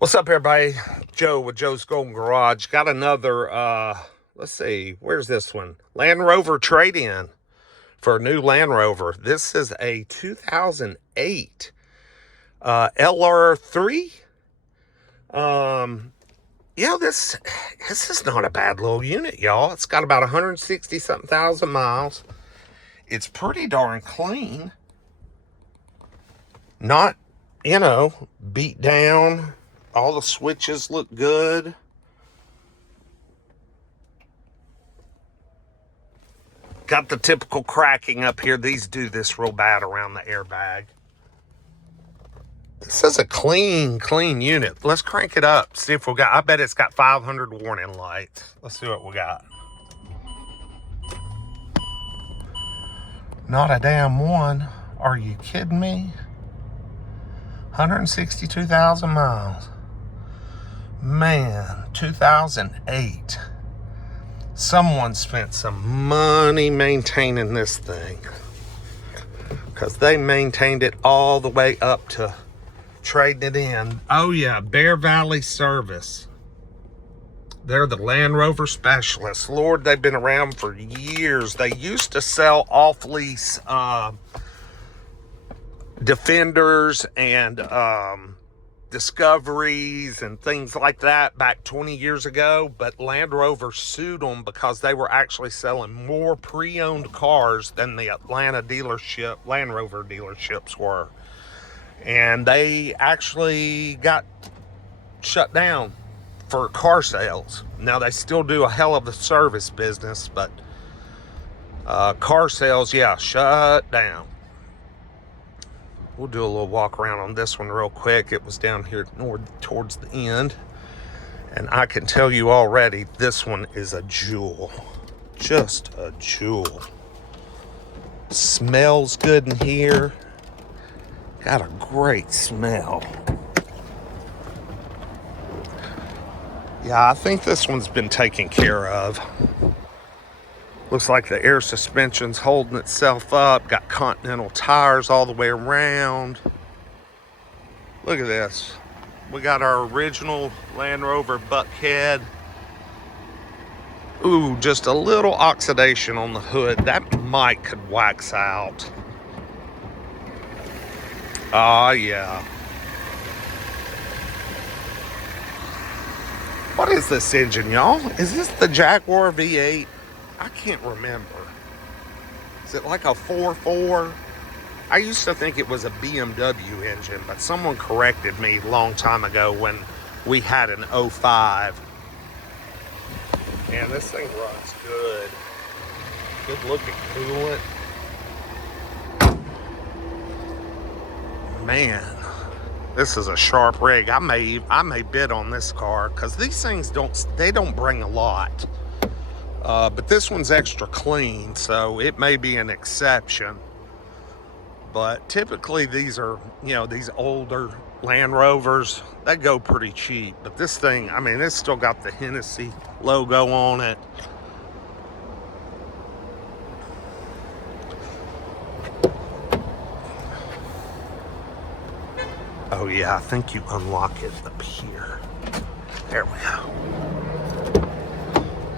What's up, everybody? Joe with Joe's Golden Garage. Got another, let's see, where's this one? Land Rover trade-in for a new Land Rover. This is a 2008 LR3. Yeah, this is not a bad little unit, y'all. It's got about 160-something thousand miles. It's pretty darn clean. Not, beat down. All the switches look good. Got the typical cracking up here. These do this real bad around the airbag. This is a clean unit. Let's crank it up. See if we got, I bet it's got 500 warning lights. Let's see what we got. Not a damn one. Are you kidding me? 162,000 miles. Man, 2008. Someone spent some money maintaining this thing, because they maintained it all the way up to trading it in. Oh yeah, Bear Valley Service. They're the Land Rover specialists. Lord, they've been around for years. They used to sell off-lease Defenders and Discoveries and things like that back 20 years ago, but Land Rover sued them because they were actually selling more pre-owned cars than the Atlanta dealership, Land Rover dealerships were. And they actually got shut down for car sales. Now, they still do a hell of a service business, but car sales, yeah, shut down. We'll do a little walk around on this one real quick. It was down here towards the end. And I can tell you already, this one is a jewel. Just a jewel. Smells good in here. Got a great smell. Yeah, I think this one's been taken care of. Looks like the air suspension's holding itself up. Got Continental tires all the way around. Look at this. We got our original Land Rover Buckhead. Ooh, just a little oxidation on the hood. That might could wax out. Ah, yeah. What is this engine, y'all? Is this the Jaguar V8? I can't remember. Is it like a 4.4? I used to think it was a BMW engine, but someone corrected me a long time ago when we had an 05. And this thing runs good. Good looking coolant. Man, this is a sharp rig. I may bid on this car, because these things don't bring a lot. But this one's extra clean, so it may be an exception. But typically these are, these older Land Rovers, they go pretty cheap. But this thing, I mean, it's still got the Hennessy logo on it. Oh yeah, I think you unlock it up here. There we go.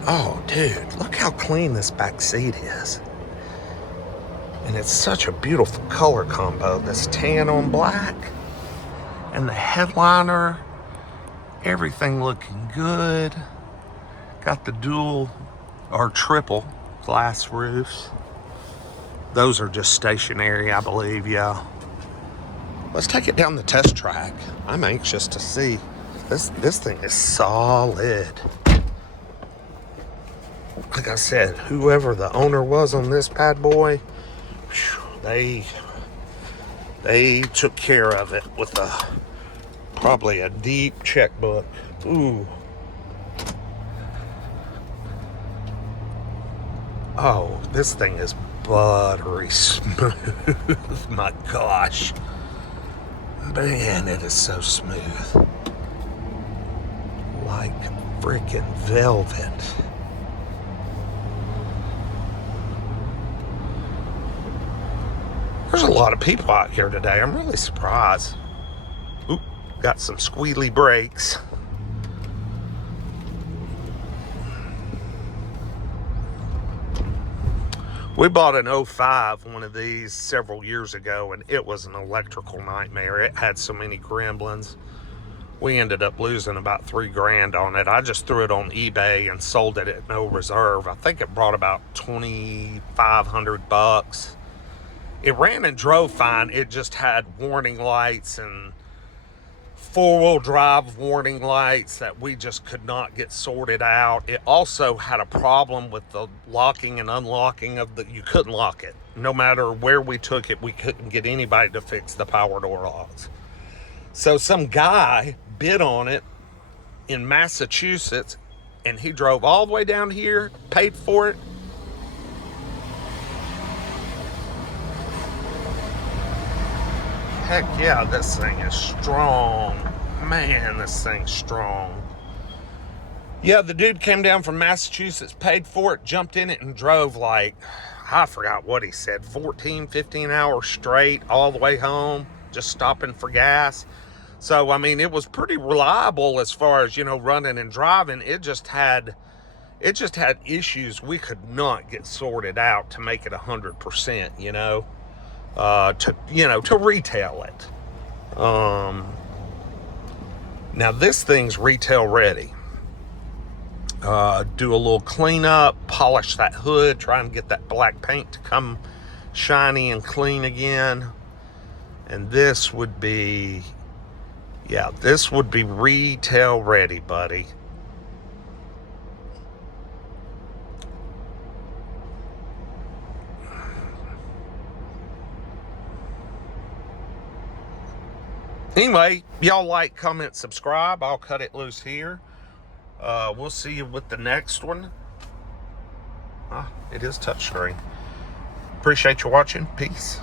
Oh, dude, look how clean this back seat is. And it's such a beautiful color combo. This tan on black and the headliner. Everything looking good. Got the dual or triple glass roofs. Those are just stationary, I believe, yeah. Let's take it down the test track. I'm anxious to see. This thing is solid. Like I said, whoever the owner was on this bad boy, they took care of it with probably a deep checkbook. Ooh. Oh, this thing is buttery smooth. My gosh. Man, it is so smooth. Like freaking velvet. There's a lot of people out here today. I'm really surprised. Oop, Got some squealy brakes. We bought an 05, one of these, several years ago, and it was an electrical nightmare. It had so many gremlins. We ended up losing about $3,000 on it. I just threw it on eBay and sold it at no reserve. I think it brought about $2,500. It ran and drove fine. It just had warning lights and four-wheel drive warning lights that we just could not get sorted out. It also had a problem with the locking and unlocking of the, you couldn't lock it. No matter where we took it, we couldn't get anybody to fix the power door locks. So some guy bid on it in Massachusetts, and he drove all the way down here, paid for it. Heck yeah, this thing is strong. Man, this thing's strong. Yeah, the dude came down from Massachusetts, paid for it, jumped in it, and drove like, I forgot what he said, 14, 15 hours straight all the way home, just stopping for gas. So, I mean, it was pretty reliable as far as, you know, running and driving. It just had issues we could not get sorted out to make it 100%, you know. To retail it. Now this thing's retail ready. Do a little cleanup, polish that hood, try and get that black paint to come shiny and clean again. And this would be, yeah, this would be retail ready, buddy. Anyway, y'all like, comment, subscribe. I'll cut it loose here. We'll see you with the next one. It is touchscreen. Appreciate you watching. Peace.